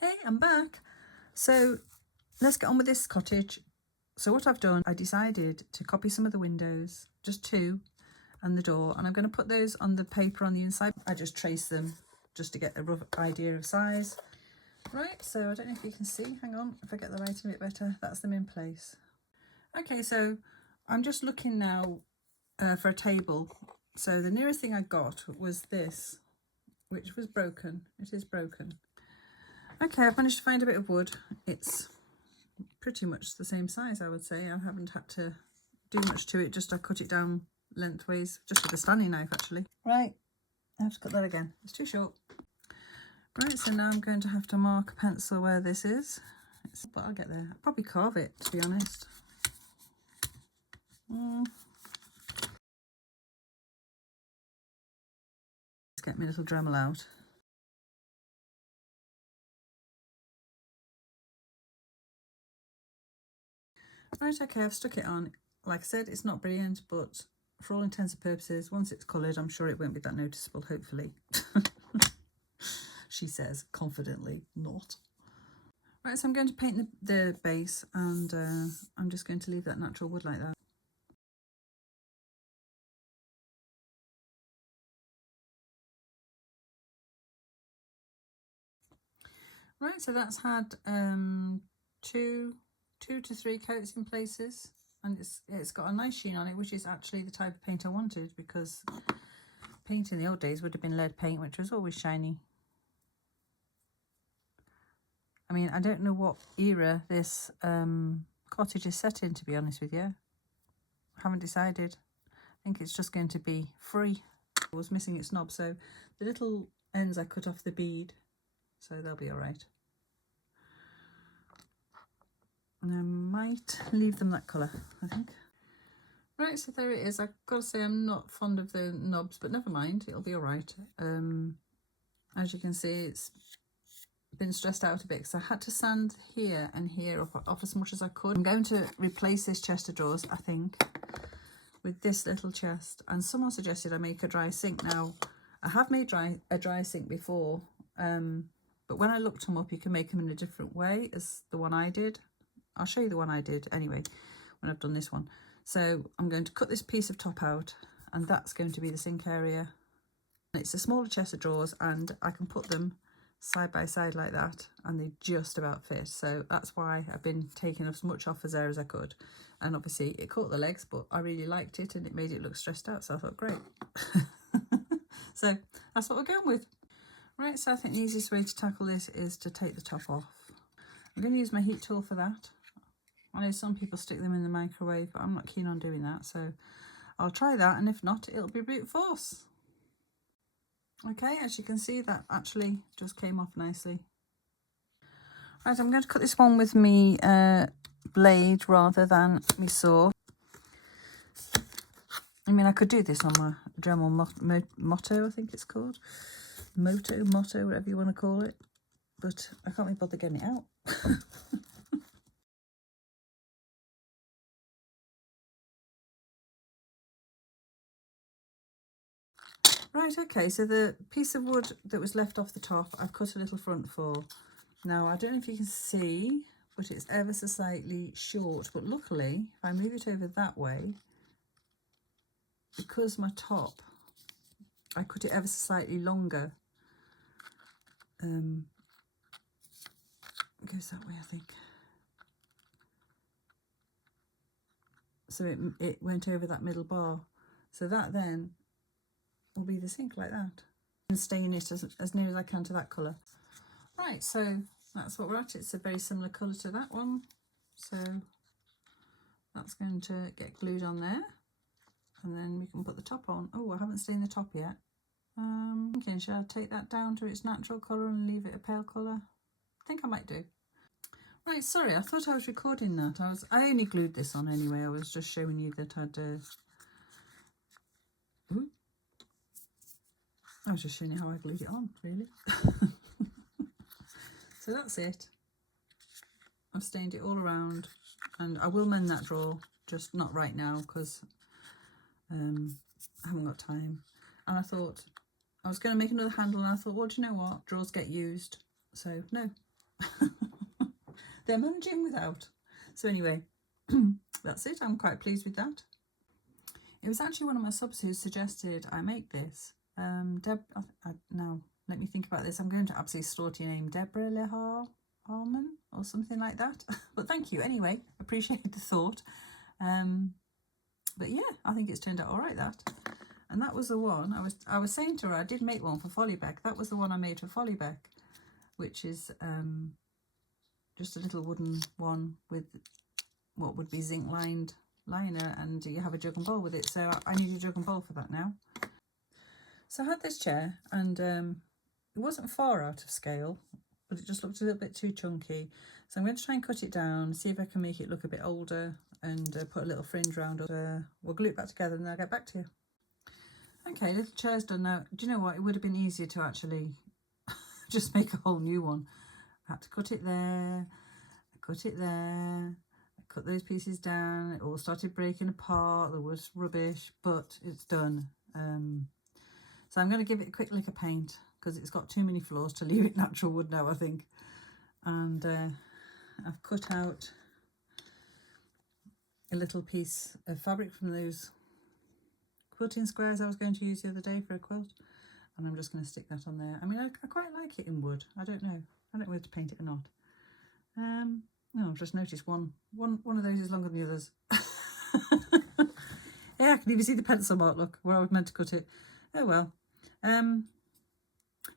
Hey, I'm back. So let's get on with this cottage. So what I've done, I decided to copy some of the windows, just two, and the door, and I'm going to put those on the paper on the inside. I just trace them just to get a rough idea of size. Right, so I don't know if you can see, hang on, if I get the lighting a bit better, that's them in place. Okay, so I'm just looking now for a table. So the nearest thing I got was this, which was broken. It is broken. Okay, I've managed to find a bit of wood. It's pretty much the same size, I would say. I haven't had to do much to it, just I cut it down lengthways, just with a Stanley knife actually. Right, I have to cut that again, it's too short. Right, so now I'm going to have to mark a pencil where this is, but I'll get there. I'll probably carve it, to be honest. Let's get my little Dremel out. Right, okay, I've stuck it on. Like I said, it's not brilliant, but for all intents and purposes, once it's coloured, I'm sure it won't be that noticeable, hopefully. She says, confidently, not. Right, so I'm going to paint the base, and I'm just going to leave that natural wood like that. Right, so that's had two to three coats in places, and it's got a nice sheen on it, which is actually the type of paint I wanted, because paint in the old days would have been lead paint, which was always shiny. I mean, I don't know what era this cottage is set in, to be honest with you. I haven't decided. I think it's just going to be free. I was missing its knob, so the little ends I cut off the bead, so they'll be all right. And I might leave them that colour, I think. Right, so there it is. I've got to say I'm not fond of the knobs, but never mind, it'll be all right. As you can see, it's been stressed out a bit because I had to sand here and here off as much as I could. I'm going to replace this chest of drawers, I think, with this little chest, and someone suggested I make a dry sink. Now I have made a dry sink before, but when I looked them up, you can make them in a different way as the one I did. I'll show you the one I did anyway when I've done this one. So I'm going to cut this piece of top out, and that's going to be the sink area. It's a smaller chest of drawers, and I can put them side by side like that, and they just about fit. So that's why I've been taking as much off as there as I could. And obviously it caught the legs, but I really liked it and it made it look stressed out, so I thought great. So that's what we're going with. Right, so I think the easiest way to tackle this is to take the top off. I'm going to use my heat tool for that. I know some people stick them in the microwave, but I'm not keen on doing that, so I'll try that, and if not, it'll be brute force. Okay, as you can see, that actually just came off nicely. Right, I'm going to cut this one with me blade rather than me saw. I mean, I could do this on my Dremel Motto, I think it's called. Motto, whatever you want to call it. But I can't be bothered getting it out. Right, okay, so the piece of wood that was left off the top, I've cut a little front for. Now, I don't know if you can see, but it's ever so slightly short. But luckily, if I move it over that way, because my top, I cut it ever so slightly longer. It goes that way, I think. So it went over that middle bar. So that then will be the sink like that. And stain it as near as I can to that colour. Right, so that's what we're at. It's a very similar colour to that one. So that's going to get glued on there. And then we can put the top on. Oh, I haven't stained the top yet. Thinking, should I take that down to its natural colour and leave it a pale colour? I think I might do. Right, sorry, I thought I was recording that. I only glued this on anyway. I was just showing you that I was just showing you how I glued it on, really. So that's it. I've stained it all around, and I will mend that drawer, just not right now because I haven't got time. And I thought I was going to make another handle, and I thought, well, do you know what? Drawers get used, so no, They're managing without. So anyway, that's it. I'm quite pleased with that. It was actually one of my subs who suggested I make this. Now, let me think about this. I'm going to absolutely slaughter your name. Deborah Harmon or something like that. But thank you anyway. Appreciate the thought. But yeah, I think it's turned out all right, that. And that was the one I was saying to her, I did make one for Follybeck. That was the one I made for Follybeck, which is just a little wooden one with what would be zinc lined liner, and you have a jug and bowl with it. So I need a jug and bowl for that now. So I had this chair, and it wasn't far out of scale, but it just looked a little bit too chunky. So I'm going to try and cut it down, see if I can make it look a bit older, and put a little fringe around it. We'll glue it back together and then I'll get back to you. Okay, little chair's done now. Do you know what? It would have been easier to actually just make a whole new one. I had to cut it there, I cut it there, I cut those pieces down. It all started breaking apart. There was rubbish, but it's done. So I'm going to give it a quick lick of paint because it's got too many flaws to leave it natural wood now, I think. And I've cut out a little piece of fabric from those quilting squares I was going to use the other day for a quilt, and I'm just going to stick that on there. I mean, I quite like it in wood. I don't know whether to paint it or not. No, I've just noticed one of those is longer than the others. Yeah, I can even see the pencil mark, look, where I was meant to cut it. Oh well. Do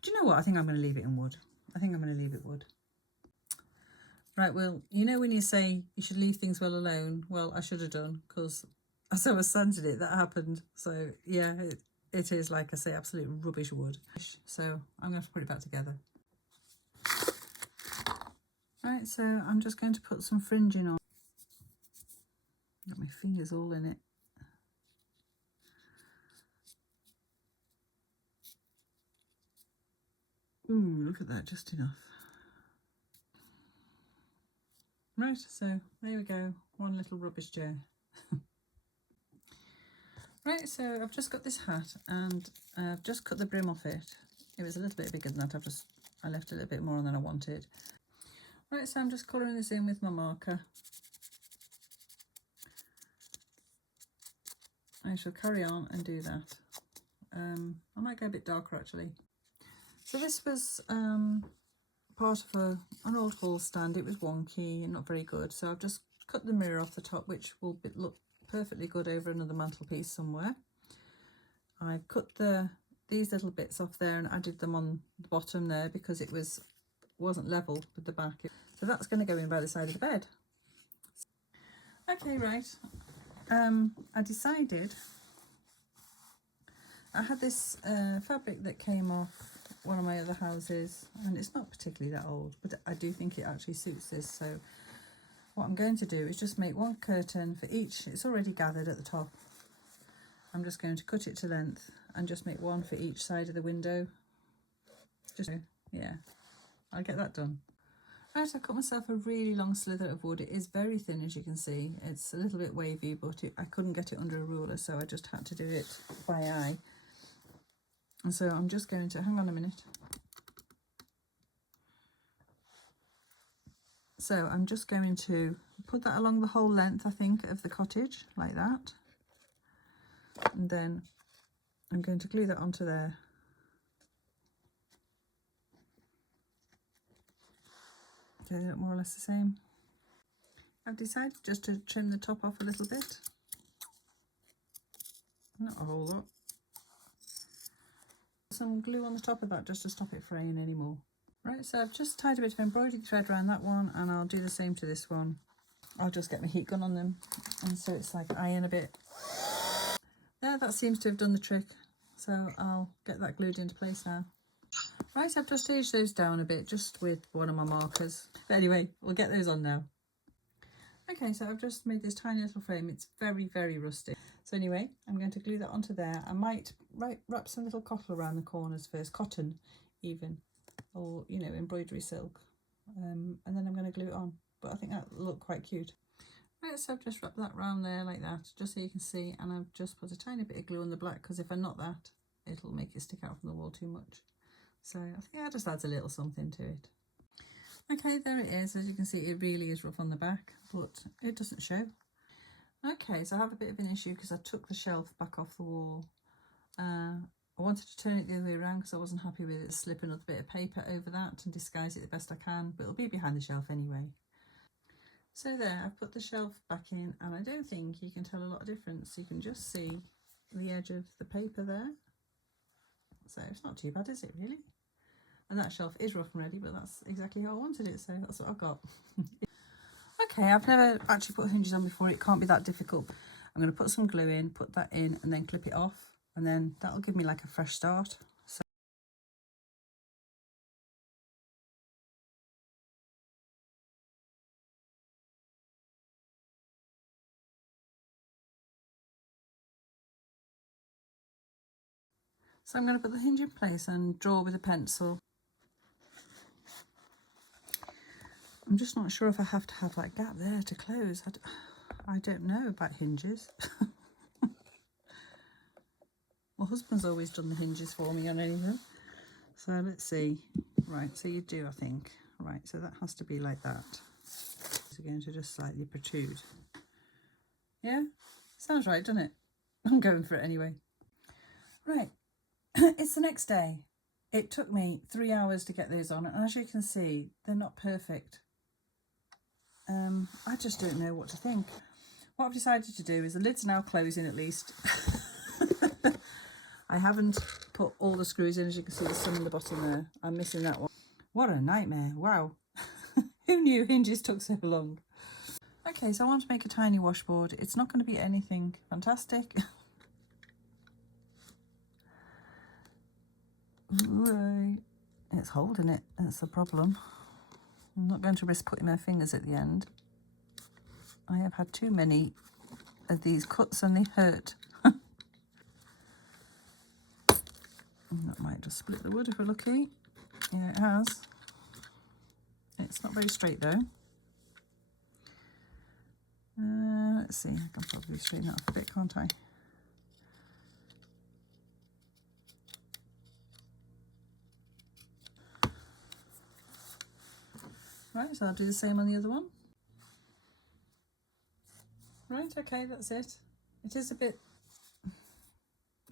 you know what? I think I'm going to leave it in wood. I think I'm going to leave it wood. Right, well, you know when you say you should leave things well alone? Well, I should have done, because as I was sanding it, that happened. So yeah, it is, like I say, absolute rubbish wood. So I'm going to have to put it back together. Right, so I'm just going to put some fringing on. Got my fingers all in it. Ooh, look at that, just enough. Right, so there we go, one little rubbish chair. Right, so I've just got this hat, and I've just cut the brim off it. It was a little bit bigger than that. I left a little bit more than I wanted. Right, so I'm just colouring this in with my marker. I shall carry on and do that. I might go a bit darker actually. So this was part of an old hall stand. It was wonky and not very good, so I've just cut the mirror off the top, which will look perfectly good over another mantelpiece somewhere. I cut these little bits off there and added them on the bottom there because it wasn't level with the back. So that's going to go in by the side of the bed. Okay, right. I decided I had this fabric that came off one of my other houses, and it's not particularly that old, but I do think it actually suits this. So what I'm going to do is just make one curtain for each. It's already gathered at the top. I'm just going to cut it to length and just make one for each side of the window. Yeah, I'll get that done. Right, I've cut myself a really long slither of wood. It is very thin, as you can see. It's a little bit wavy, but I couldn't get it under a ruler, so I just had to do it by eye. And so I'm just going to, hang on a minute. So I'm just going to put that along the whole length, I think, of the cottage, like that. And then I'm going to glue that onto there. Okay, they look more or less the same. I've decided just to trim the top off a little bit. Not a whole lot. Some glue on the top of that just to stop it fraying anymore. Right, so I've just tied a bit of embroidery thread around that one, and I'll do the same to this one. I'll just get my heat gun on them, and so it's like iron a bit. There, that seems to have done the trick. So I'll get that glued into place now. Right, I've just aged those down a bit, just with one of my markers. But anyway, we'll get those on now. Okay, so I've just made this tiny little frame. It's very, very rustic. So anyway, I'm going to glue that onto there. I might wrap some little cotton around the corners first, cotton even, or, you know, embroidery silk. And then I'm going to glue it on. But I think that'll look quite cute. Right, so I've just wrapped that round there like that, just so you can see. And I've just put a tiny bit of glue on the black, because if I knot that, it'll make it stick out from the wall too much. So I think that just adds a little something to it. Okay, there it is. As you can see, it really is rough on the back, but it doesn't show. Okay, so I have a bit of an issue because I took the shelf back off the wall. I wanted to turn it the other way around because I wasn't happy with it. Slip another bit of paper over that and disguise it the best I can, but it'll be behind the shelf anyway. So there, I've put the shelf back in, and I don't think you can tell a lot of difference. You can just see the edge of the paper there. So it's not too bad, is it, really? And that shelf is rough and ready, but that's exactly how I wanted it, so that's what I've got. Okay, I've never actually put hinges on before. It can't be that difficult. I'm going to put some glue in, put that in, and then clip it off, and then that'll give me like a fresh start. So I'm going to put the hinge in place and draw with a pencil. I'm just not sure if I have to have that gap there to close. I don't know about hinges. My husband's always done the hinges for me on anything. So let's see. Right, so you do, I think. Right, so that has to be like that. It's going to just slightly protrude. Yeah, sounds right, doesn't it? I'm going for it anyway. Right, it's the next day. It took me 3 hours to get those on, and as you can see, they're not perfect. I just don't know what to think. What I've decided to do is the lid's now closing at least. I haven't put all the screws in, as you can see there's some in the bottom there. I'm missing that one. What a nightmare, wow. Who knew hinges took so long? Okay, so I want to make a tiny washboard. It's not going to be anything fantastic. Right. It's holding it, that's the problem. I'm not going to risk putting my fingers at the end. I have had too many of these cuts and they hurt. That might just split the wood if we're lucky. Yeah, it has. It's not very straight though. Let's see, I can probably straighten that off a bit, can't I? Right, so I'll do the same on the other one. Right, okay, that's it. It is a bit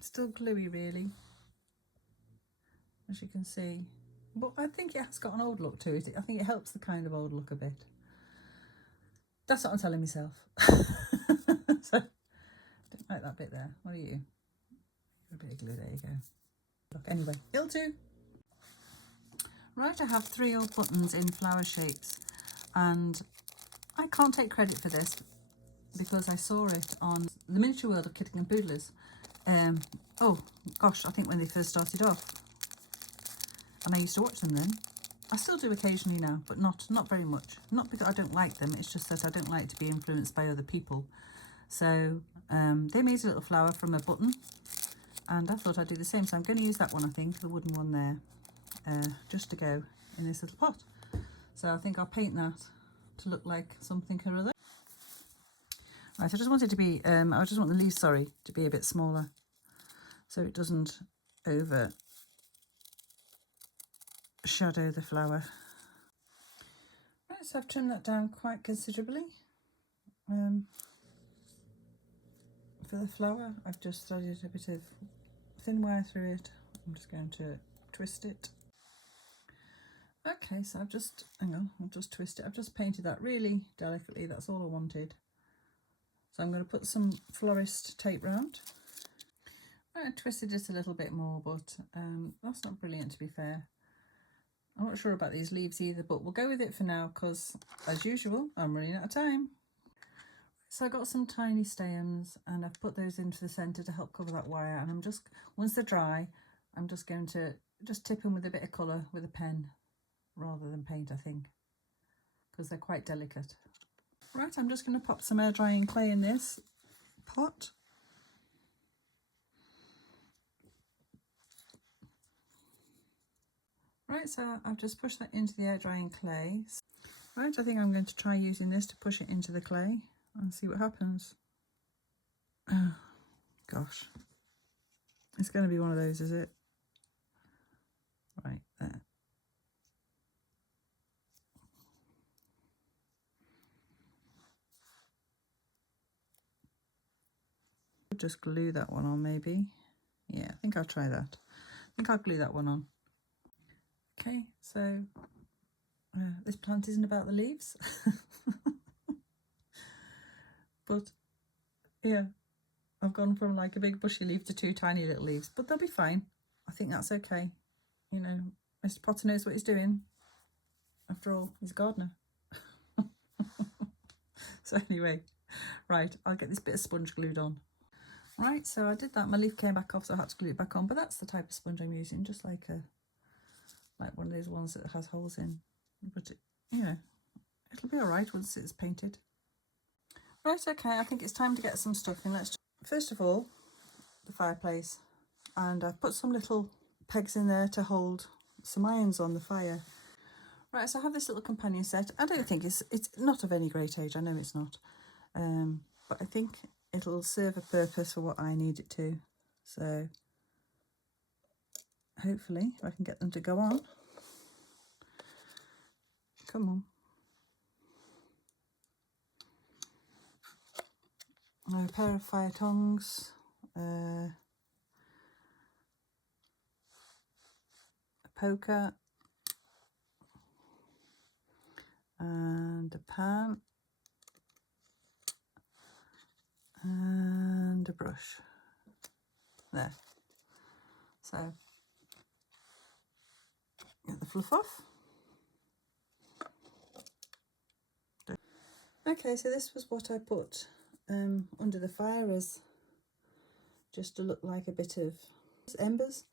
still gluey really, as you can see. But I think it has got an old look to it. I think it helps the kind of old look a bit. That's what I'm telling myself. So, don't like that bit there. What are you? A bit of glue, there you go. Look, anyway, it'll do. Right, I have 3 old buttons in flower shapes, and I can't take credit for this because I saw it on the Miniature World of Kitten and Poodlers. Oh gosh, I think when they first started off, and I used to watch them then. I still do occasionally now, but not very much. Not because I don't like them, it's just that I don't like to be influenced by other people. So they made a little flower from a button, and I thought I'd do the same. So I'm going to use that one, I think, the wooden one there, just to go in this little pot. So I think I'll paint that to look like something or other. Right, I just want it to be, I just want the leaves, sorry, to be a bit smaller, so it doesn't overshadow the flower. Right, so I've trimmed that down quite considerably. For the flower, I've just threaded a bit of thin wire through it. I'm just going to twist it. Okay, so I've just, hang on, I'll just twist it. I've just painted that really delicately, that's all I wanted. So I'm going to put some florist tape round. I twisted it a little bit more, but that's not brilliant to be fair. I'm not sure about these leaves either, but we'll go with it for now because, as usual, I'm running out of time. So I got some tiny stems and I've put those into the centre to help cover that wire, and I'm just, once they're dry, I'm just going to just tip them with a bit of colour with a pen rather than paint, I think, because they're quite delicate. Right, I'm just going to pop some air drying clay in this pot. Right, so I've just pushed that into the air drying clay. Right, I think I'm going to try using this to push it into the clay and see what happens. Oh, gosh. It's going to be one of those, is it? Right, there. could just glue that one on maybe. Yeah, I think I'll try that. I think I'll glue that one on. Okay, so this plant isn't about the leaves. But yeah, I've gone from like a big bushy leaf to 2 tiny little leaves, but they'll be fine. I think that's okay. You know, Mr. Potter knows what he's doing. After all, he's a gardener. So anyway, right, I'll get this bit of sponge glued on. Right, so I did that. My leaf came back off, so I had to glue it back on. But that's the type of sponge I'm using, just like one of those ones that has holes in. But you know, it'll be all right once it's painted. Right, okay, I think it's time to get some stuff in. First of all, the fireplace, and I've put some little pegs in there to hold some irons on the fire. Right, so I have this little companion set. I don't think it's not of any great age. I know it's not, but I think it'll serve a purpose for what I need it to. So hopefully I can get them to go on. Come on. A pair of fire tongs, a poker, and a pan, and a brush. There. So get the fluff off. Okay, so this was what I put under the fire as just to look like a bit of embers.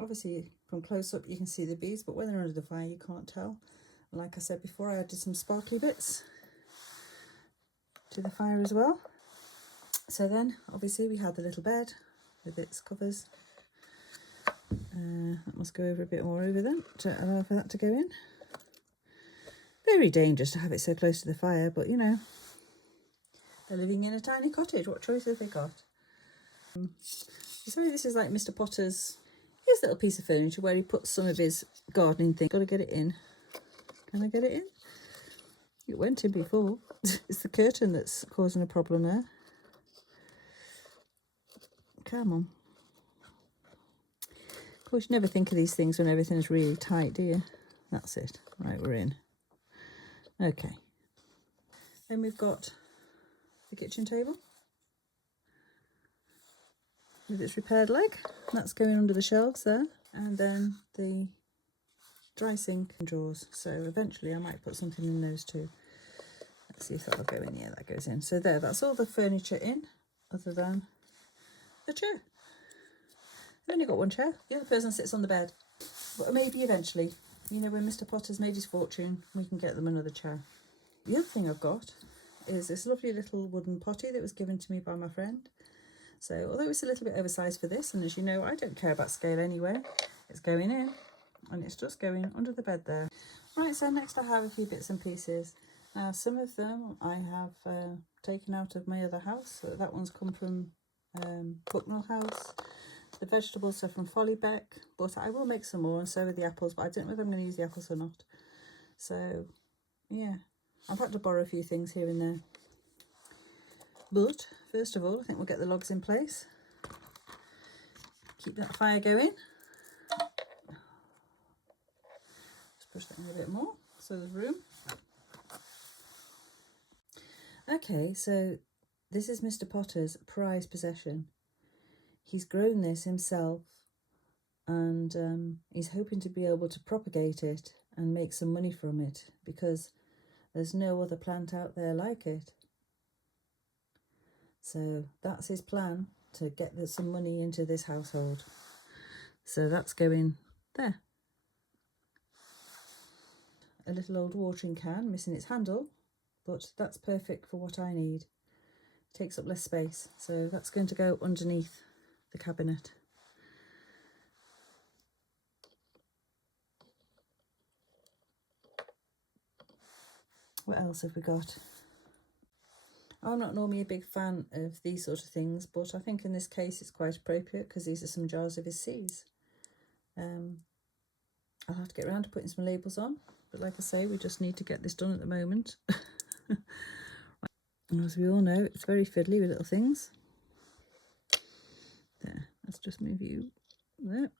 Obviously from close up you can see the beads, but when they're under the fire you can't tell. Like I said before, I added some sparkly bits to the fire as well. So then obviously we had the little bed with its covers. That must go over a bit more over them to allow for that to go in. Very dangerous to have it so close to the fire, but you know, they're living in a tiny cottage. What choice have they got? So this is like Mr. Potter's, his little piece of furniture where he puts some of his gardening things. Got to get it in. Can I get it in? It went in before. It's the curtain that's causing a problem there. Come on. Of course, you never think of these things when everything's really tight, do you? That's it. Right, we're in. Okay. Then we've got the kitchen table with its repaired leg. That's going under the shelves there. And then the dry sink and drawers. So eventually I might put something in those too. Let's see if that'll go in. Yeah, that goes in. So there, that's all the furniture in, other than the chair. I've only got one chair. The other person sits on the bed. But maybe eventually, you know, when Mr. Potter's made his fortune, we can get them another chair. The other thing I've got is this lovely little wooden potty that was given to me by my friend. So although it's a little bit oversized for this, and as you know, I don't care about scale anyway, it's going in and it's just going under the bed there. Right, so next I have a few bits and pieces. Now some of them I have taken out of my other house. So that one's come from Bucknell House. The vegetables are from Follybeck, but I will make some more, and so are the apples, but I don't know whether I'm going to use the apples or not. So yeah, I've had to borrow a few things here and there. But first of all, I think we'll get the logs in place. Keep that fire going. Just push that in a bit more so there's room. Okay, so this is Mr. Potter's prized possession. He's grown this himself, and he's hoping to be able to propagate it and make some money from it, because there's no other plant out there like it. So that's his plan, to get some money into this household. So that's going there. A little old watering can, missing its handle, but that's perfect for what I need. It takes up less space, so that's going to go underneath the cabinet. What else have we got? I'm not normally a big fan of these sort of things, but I think in this case it's quite appropriate because these are some jars of his seeds. I'll have to get around to putting some labels on, but like I say, we just need to get this done at the moment. And as we all know, it's very fiddly with little things. There, let's just move you there.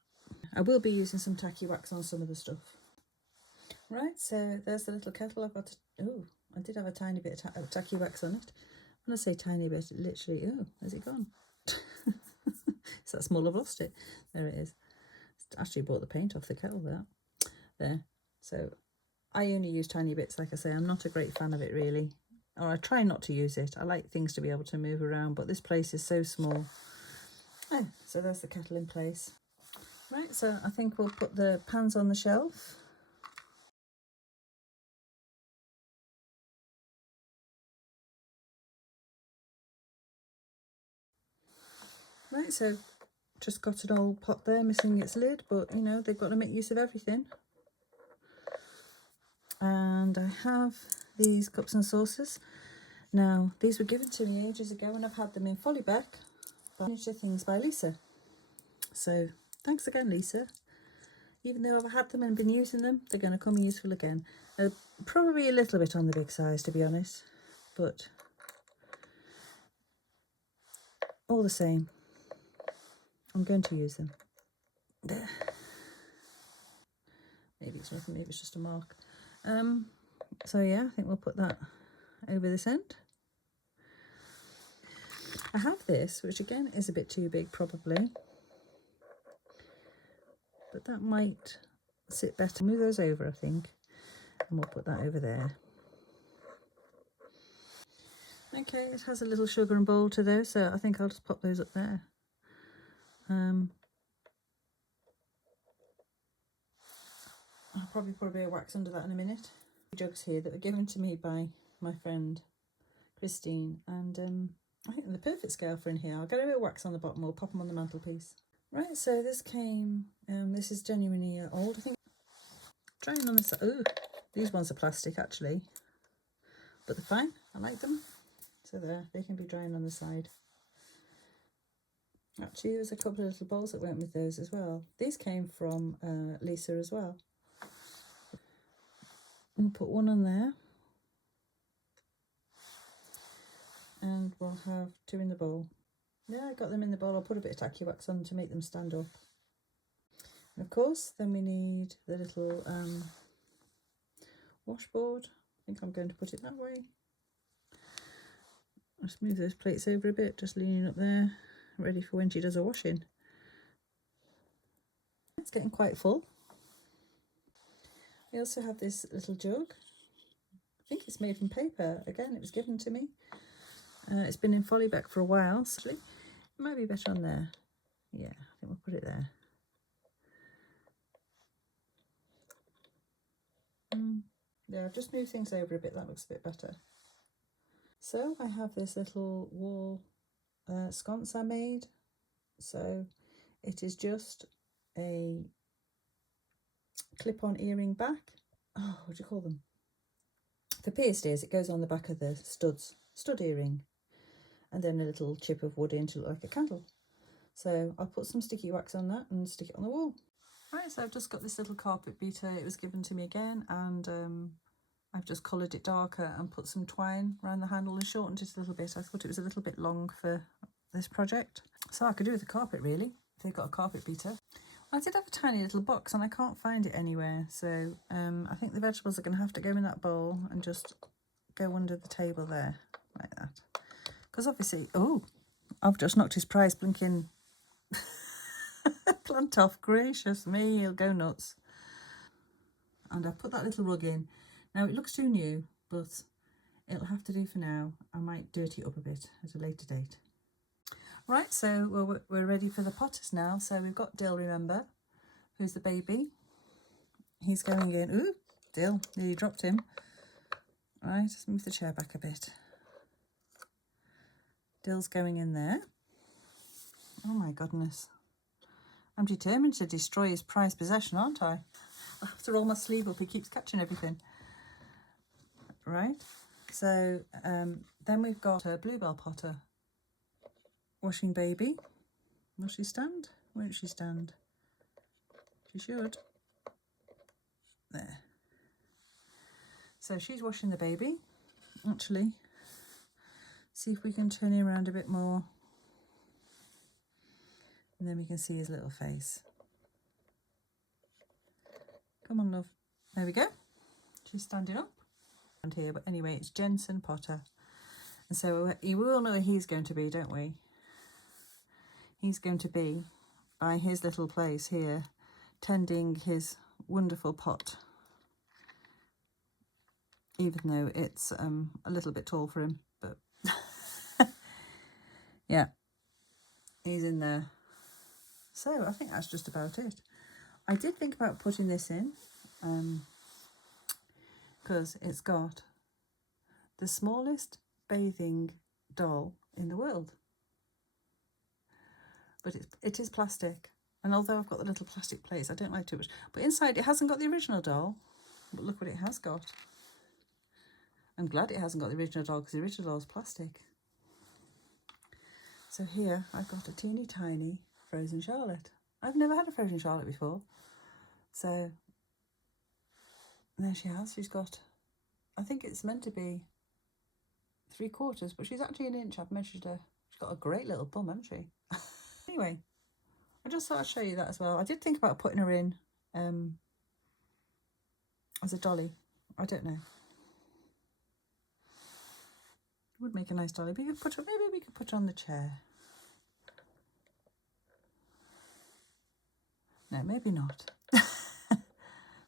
I will be using some tacky wax on some of the stuff. Right, so there's the little kettle. I've got, oh, I did have a tiny bit of tacky wax on it. When I say tiny bit, it literally, oh, has it gone? It's that small I've lost it. There it is. Actually bought the paint off the kettle there. So I only use tiny bits, like I say. I'm not a great fan of it really, or I try not to use it. I like things to be able to move around, but this place is so small. Oh, so there's the kettle in place. Right, so I think we'll put the pans on the shelf. Right, so just got an old pot there missing its lid, but you know, they've got to make use of everything. And I have these cups and saucers. Now, these were given to me ages ago and I've had them in Follyback, Furniture Things by Lisa. So thanks again, Lisa. Even though I've had them and been using them, they're going to come useful again. Probably a little bit on the big size, to be honest, but all the same, I'm going to use them. There. Maybe it's nothing, maybe it's just a mark. So yeah, I think we'll put that over this end. I have this, which again is a bit too big probably, but that might sit better. Move those over, I think, and we'll put that over there. Okay, it has a little sugar and bowl to those, so I think I'll just pop those up there. I'll probably put a bit of wax under that in a minute. Jugs here that were given to me by my friend Christine, and I think they're the perfect scale for in here. I'll get a bit of wax on the bottom, we'll pop them on the mantelpiece. Right, so this came, this is genuinely old, I think. Drying on the side. Ooh, these ones are plastic actually, but they're fine, I like them. So there, they can be drying on the side. Actually, there was a couple of little bowls that went with those as well. These came from Lisa as well. We'll put one on there. And we'll have two in the bowl. Yeah, I got them in the bowl. I'll put a bit of tacky wax on to make them stand up. And of course, then we need the little washboard. I think I'm going to put it that way. Just move those plates over a bit, just leaning up there, ready for when she does her washing. It's getting quite full. We also have this little jug. I think it's made from paper. Again, it was given to me. It's been in Follyback for a while. So it might be better on there. Yeah, I think we'll put it there. Yeah, I've just moved things over a bit. That looks a bit better. So I have this little wall sconce I made. So it is just a clip-on earring back. Oh, what do you call them? For pierced ears, it goes on the back of the stud earring, and then a little chip of wood in to look like a candle. So I'll put some sticky wax on that and stick it on the wall. Right, so I've just got this little carpet beater. It was given to me again, and I've just coloured it darker and put some twine around the handle and shortened it a little bit. I thought it was a little bit long for this project. So I could do with a carpet really, if they've got a carpet beater. I did have a tiny little box and I can't find it anywhere. So I think the vegetables are going to have to go in that bowl and just go under the table there, like that. Because obviously, oh, I've just knocked his prize blinking plant off. Gracious me, he'll go nuts. And I've put that little rug in. Now it looks too new, but it'll have to do for now. I might dirty it up a bit at a later date. Right, so we're ready for the potters now. So we've got Dill, remember, who's the baby. He's going in. Ooh, Dill, nearly dropped him. Right, let's move the chair back a bit. Dill's going in there. Oh my goodness. I'm determined to destroy his prized possession, aren't I? I have to roll my sleeve up, he keeps catching everything. Right, so then we've got a Bluebell Potter. Washing baby. Will she stand? Won't she stand? She should. There. So she's washing the baby. Actually, see if we can turn it around a bit more. And then we can see his little face. Come on, love. There we go. She's standing up. And here, but anyway, it's Jensen Potter. And so you all know where he's going to be, don't we? He's going to be by his little place here, tending his wonderful pot. Even though it's a little bit tall for him, but yeah, he's in there. So I think that's just about it. I did think about putting this in because it's got the smallest bathing doll in the world. But it is plastic. And although I've got the little plastic plates, I don't like too much. But inside it hasn't got the original doll. But look what it has got. I'm glad it hasn't got the original doll because the original doll is plastic. So here I've got a teeny tiny frozen Charlotte. I've never had a frozen Charlotte before. So there she has. She's got, I think it's meant to be 3/4, but she's actually 1 inch. I've measured her. She's got a great little bum, hasn't she? Anyway, I just thought I'd show you that as well. I did think about putting her in as a dolly. I don't know. It would make a nice dolly. But you could put her, maybe we could put her on the chair. No, maybe not.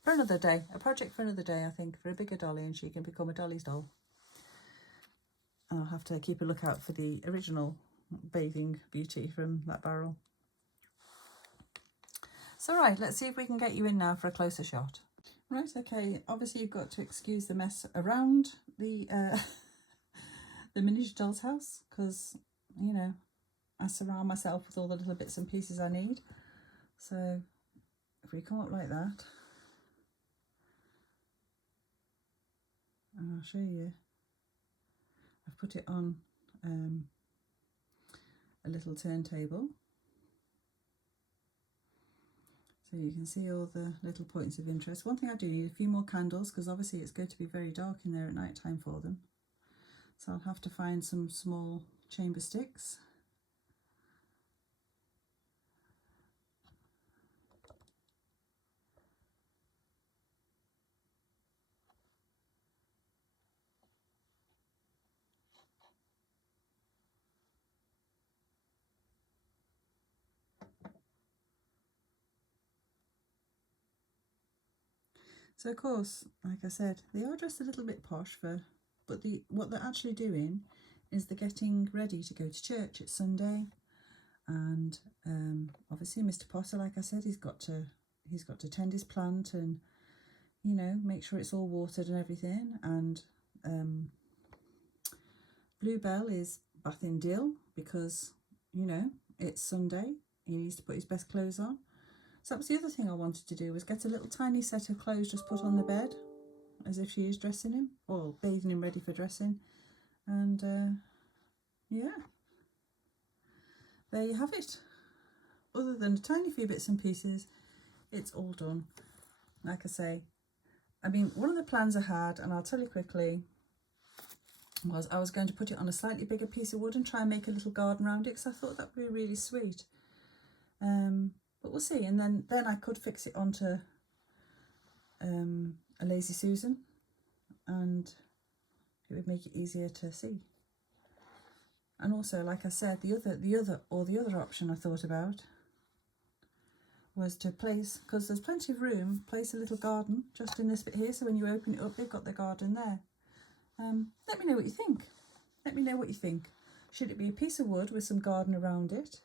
For another day. A project for another day, I think, for a bigger dolly, and she can become a dolly's doll. I'll have to keep a lookout for the original bathing beauty from that barrel. So right, let's see if we can get you in now for a closer shot. Right, okay, obviously you've got to excuse the mess around the the miniature doll's house, because, you know, I surround myself with all the little bits and pieces I need. So if we come up like that, and I'll show you, I've put it on a little turntable, so you can see all the little points of interest. One thing I do need a few more candles, because obviously it's going to be very dark in there at night time for them. So I'll have to find some small chamber sticks. So of course, like I said, they are just a little bit posh but what they're actually doing is they're getting ready to go to church. It's Sunday, and obviously Mr. Potter, like I said, he's got to tend his plant and, you know, make sure it's all watered and everything. And Bluebell is bathing Dill because, you know, it's Sunday. He needs to put his best clothes on. So that was the other thing I wanted to do, was get a little tiny set of clothes just put on the bed as if she is dressing him, or bathing him ready for dressing. And yeah, there you have it. Other than a tiny few bits and pieces, it's all done. Like I say, I mean, one of the plans I had, and I'll tell you quickly, was I was going to put it on a slightly bigger piece of wood and try and make a little garden around it, because I thought that would be really sweet. But we'll see. And then I could fix it onto a Lazy Susan, and it would make it easier to see. And also, like I said, the other option I thought about was to place, because there's plenty of room, place a little garden just in this bit here, so when you open it up, they've got the garden there. Let me know what you think. Let me know what you think. Should it be a piece of wood with some garden around it?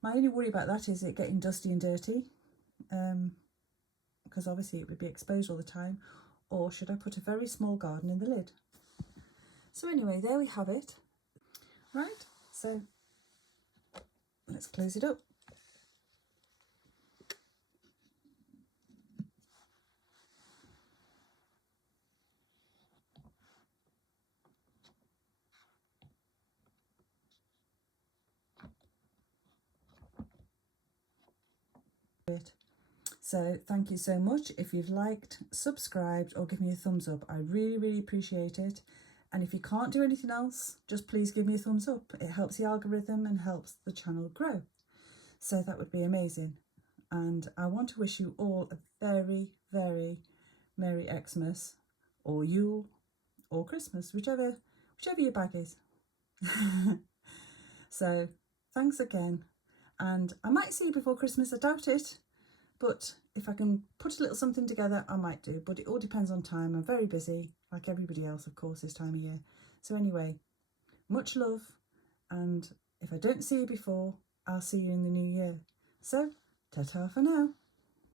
My only worry about that is it getting dusty and dirty, because obviously it would be exposed all the time. Or should I put a very small garden in the lid? So anyway, there we have it. Right, so let's close it up. So thank you so much. If you've liked, subscribed, or give me a thumbs up, I really appreciate it. And if you can't do anything else, just please give me a thumbs up. It helps the algorithm and helps the channel grow. So that would be amazing. And I want to wish you all a very, very Merry Xmas or Yule or Christmas, whichever your bag is. So thanks again, and I might see you before Christmas. I doubt it, but if I can put a little something together, I might do, but it all depends on time. I'm very busy, like everybody else, of course, this time of year. So anyway, much love, and if I don't see you before, I'll see you in the new year. So ta-ta for now.